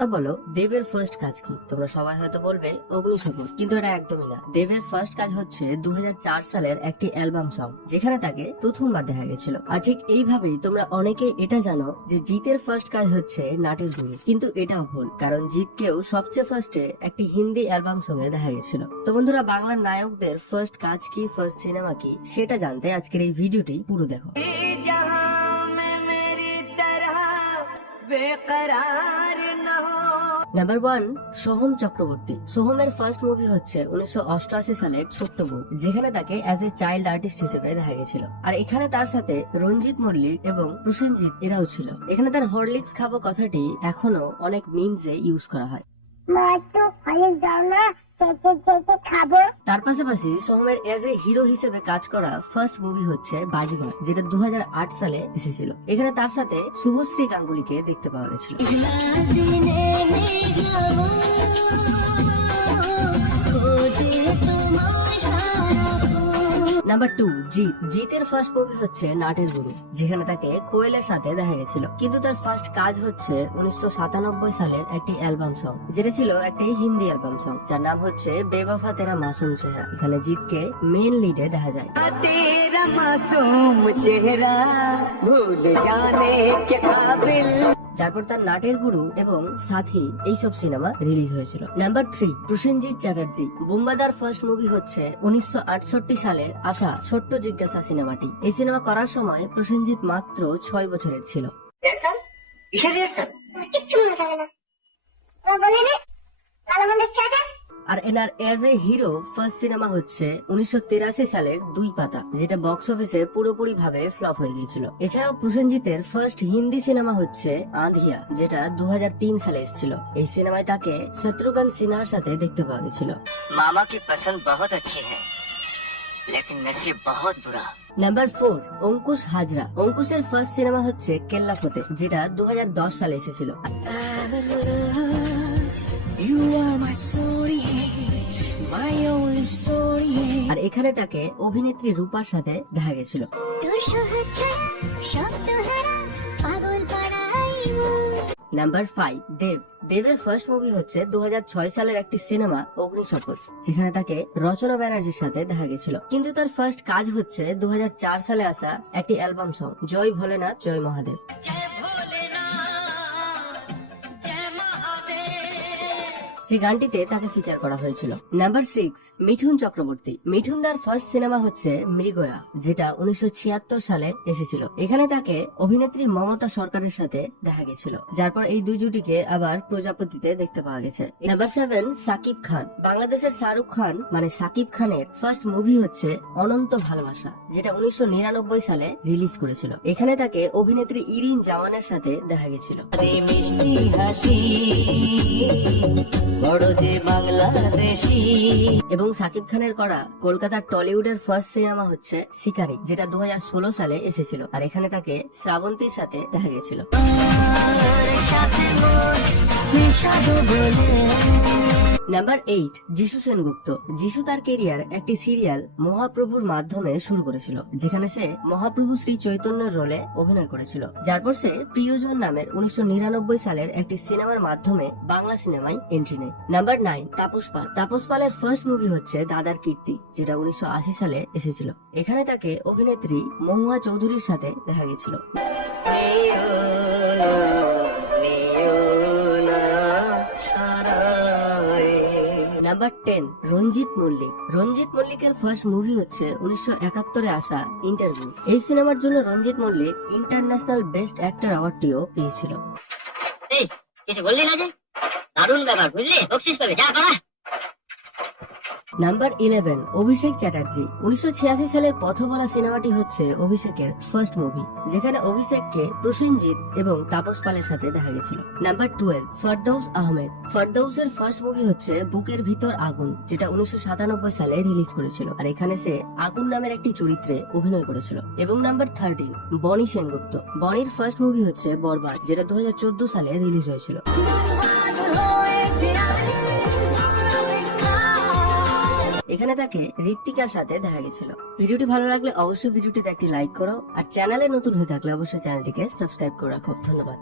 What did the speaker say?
বলো দেবের ফার্স্ট কাজ কি? তোমরা সবাই হয়তো বলবে অগ্নিশপথ, কিন্তু এটা একদমই না। দেবের ফার্স্ট কাজ হচ্ছে 2004 সালের একটি অ্যালবাম সং, যেখানে তাকে প্রথমবার দেখা গেছিল। আর ঠিক এইভাবেই তোমরা অনেকে এটা জানো যে জিতের ফার্স্ট কাজ হচ্ছে নাটের গুরু, কিন্তু এটাও ভুল, কারণ জিতকেও সবচেয়ে ফার্স্টে একটি হিন্দি অ্যালবাম সঙ্গে দেখা গেছিল। তো বন্ধুরা, বাংলার নায়কদের ফার্স্ট কাজ কি, ফার্স্ট সিনেমা কি, সেটা জানতে আজকের এই ভিডিওটি পুরো দেখো। নাম্বার 1, সোহম চক্রবর্তী। সোহমের ফার্স্ট মুভি হচ্ছে 1988 সালের ছোট্ট বউ, যেখানে তাকে অ্যাজ এ চাইল্ড আর্টিস্ট হিসেবে দেখা গেছিল। আর এখানে তার সাথে রঞ্জিত মল্লিক এবং প্রসেনজিৎ এরাও ছিল। এখানে তার হরলিক্স খাবো কথাটি এখনো অনেক মিমসে ইউজ করা হয়। তার পাশাপাশি সোহমের এজ এ হিরো হিসেবে কাজ করা ফার্স্ট মুভি হচ্ছে বাজিঘর, যেটা 2008 সালে এসেছিল। এখানে তার সাথে শুভশ্রী গাঙ্গুলিকে দেখতে পাওয়া গেছিল। নাম্বার 2, জিতের ফার্স্ট মুভি হচ্ছে নাটের গুরু, যেখানে তাকে কোয়েলের সাথে দেখা গেছিল। কিন্তু তার ফার্স্ট কাজ হচ্ছে 1997 সালের একটি অ্যালবাম সং, যেটা ছিল একটি হিন্দি অ্যালবাম সং, যার নাম হচ্ছে বেওয়ফা তেরা মাসুম চেহারা। এখানে জিতকে মেন লিডে দেখা যায়। তারপর তার নাটের গুরু এবং সাথী এইসব সিনেমা রিলিজ হয়েছিল। নাম্বার 3, প্রসেনজিৎ চ্যাটার্জি। বুম্বাদার ফার্স্ট মুভি হচ্ছে 1968 সালের আসা ছোট্ট জিজ্ঞাসা সিনেমাটি। এই সিনেমা করার সময় প্রসেনজিৎ মাত্র 6 বছরের ছিল। আর এনার as a hero first cinema হচ্ছে 1983 সালের দুই পাতা, যেটা বক্স অফিসে পুরোপুরি ভাবে ফ্লপ হয়ে গিয়েছিল। এছাড়াও প্রসেনজিতের ফার্স্ট হিন্দি সিনেমা হচ্ছে আঁধিয়া, যেটা 2003 সালে এসেছিল। এই সিনেমায় তাকে শত্রুঘ্ন সিনহার সাথে দেখতে পাওয়া গেছিল। মামা কি পছন্দ বহুত अच्छी है लेकिन नसीब बहुत बुरा। নাম্বার 4, অঙ্কুশ হাজরা। অঙ্কুশের ফার্স্ট সিনেমা হচ্ছে কেল্লা ফতে, যেটা 2010 সালে এসেছিল। আর এখানে তাকে অভিনেত্রী রূপার সাথে দেখা গেছিল। নাম্বার 5, দেবের ফার্স্ট মুভি হচ্ছে 2006 সালের একটি সিনেমা অগ্নিশপথ, যেখানে তাকে রচনা ব্যানার্জির সাথে দেখা গেছিল। কিন্তু তার ফার্স্ট কাজ হচ্ছে 2004 সালে আসা একটি অ্যালবাম সং, জয় ভোলেনাথ জয় মহাদেব। যে গানটিতে তাকে ফিচার করা হয়েছিল। নাম্বার 6, মিঠুন চক্রবর্তী। মিঠুনদার ফার্স্ট সিনেমা হচ্ছে মৃগয়া, যেটা 1976 সালে এসেছিল। এখানে তাকে অভিনেত্রী মমতা সরকারের সাথে দেখা গেছিল, যার পর এই দুই জুটিকে আবার প্রজাপতিতে দেখতে পাওয়া গেছে। নাম্বার 7, সাকিব খান। বাংলাদেশের শাহরুখ খান মানে সাকিব খানের ফার্স্ট মুভি হচ্ছে অনন্ত ভালোবাসা, যেটা 1999 সালে রিলিজ করেছিল। এখানে তাকে অভিনেত্রী ইরিন জামানের সাথে দেখা গেছিল। এবং সাকিব খানের করা কলকাতার টলিউডের ফার্স্ট সিনেমা হচ্ছে শিকারি, যেটা 2016 সালে এসেছিল। আর এখানে তাকে শ্রাবন্তীর সাথে দেখা গেছিল। নাম্বার 8, যিশু সেনগুপ্ত। যিশু তার কেরিয়ার একটি সিরিয়াল মহাপ্রভুর মাধ্যমে শুরু করেছিল, যেখানে সে মহাপ্রভু শ্রী চৈতন্যের রোলে অভিনয় করেছিল, যার পর সে প্রিয়জন নামের 1999 সালের একটি সিনেমার মাধ্যমে বাংলা সিনেমায় এন্ট্রি নেয়। নাম্বার 9, তাপস পাল। তাপস পালের ফার্স্ট মুভি হচ্ছে দাদার কীর্তি, যেটা 1980 সালে এসেছিল। এখানে তাকে অভিনেত্রী মহুয়া চৌধুরীর সাথে দেখা গেছিল। নাম্বার 10, রঞ্জিত মল্লিক। রঞ্জিত মল্লিকের ফার্স্ট মুভি হচ্ছে 1971 আসা ইন্টারভিউ। এই সিনেমার জন্য Ranjit Mallick international best actor অ্যাওয়ার্ডটিও পেয়েছিল। কিছু বললি না যে? দারুণ ব্যাপার, বুঝলি? বকশিস পাবে, যা পালা। নাম্বার 11, অভিষেক চ্যাটার্জি। 1986 সালের পথবলা সিনেমাটি হচ্ছে অভিষেকের ফার্স্ট মুভি, যেখানে অভিষেককে প্রসেনজিৎ এবং তাপস পালের সাথে দেখা গেছিল। নাম্বার 12, ফরদৌস আহমেদ। ফরদৌসের ফার্স্ট মুভি হচ্ছে বুকের ভিতর আগুন, যেটা 1997 সালে রিলিজ করেছিল। আর এখানে সে আগুন নামের একটি চরিত্রে অভিনয় করেছিল। এবং নাম্বার 13, বনি সেনগুপ্ত। বনির ফার্স্ট মুভি হচ্ছে বরবাদ, যেটা 2014 সালে রিলিজ হয়েছিল। এখানে তাকে ঋত্বিকার সাথে দেখা গেছিল। ভিডিওটি ভালো লাগলে অবশ্যই ভিডিওটিতে একটি লাইক করো, আর চ্যানেলে নতুন হয়ে থাকলে অবশ্যই চ্যানেলটিকে সাবস্ক্রাইব করে রাখো। ধন্যবাদ।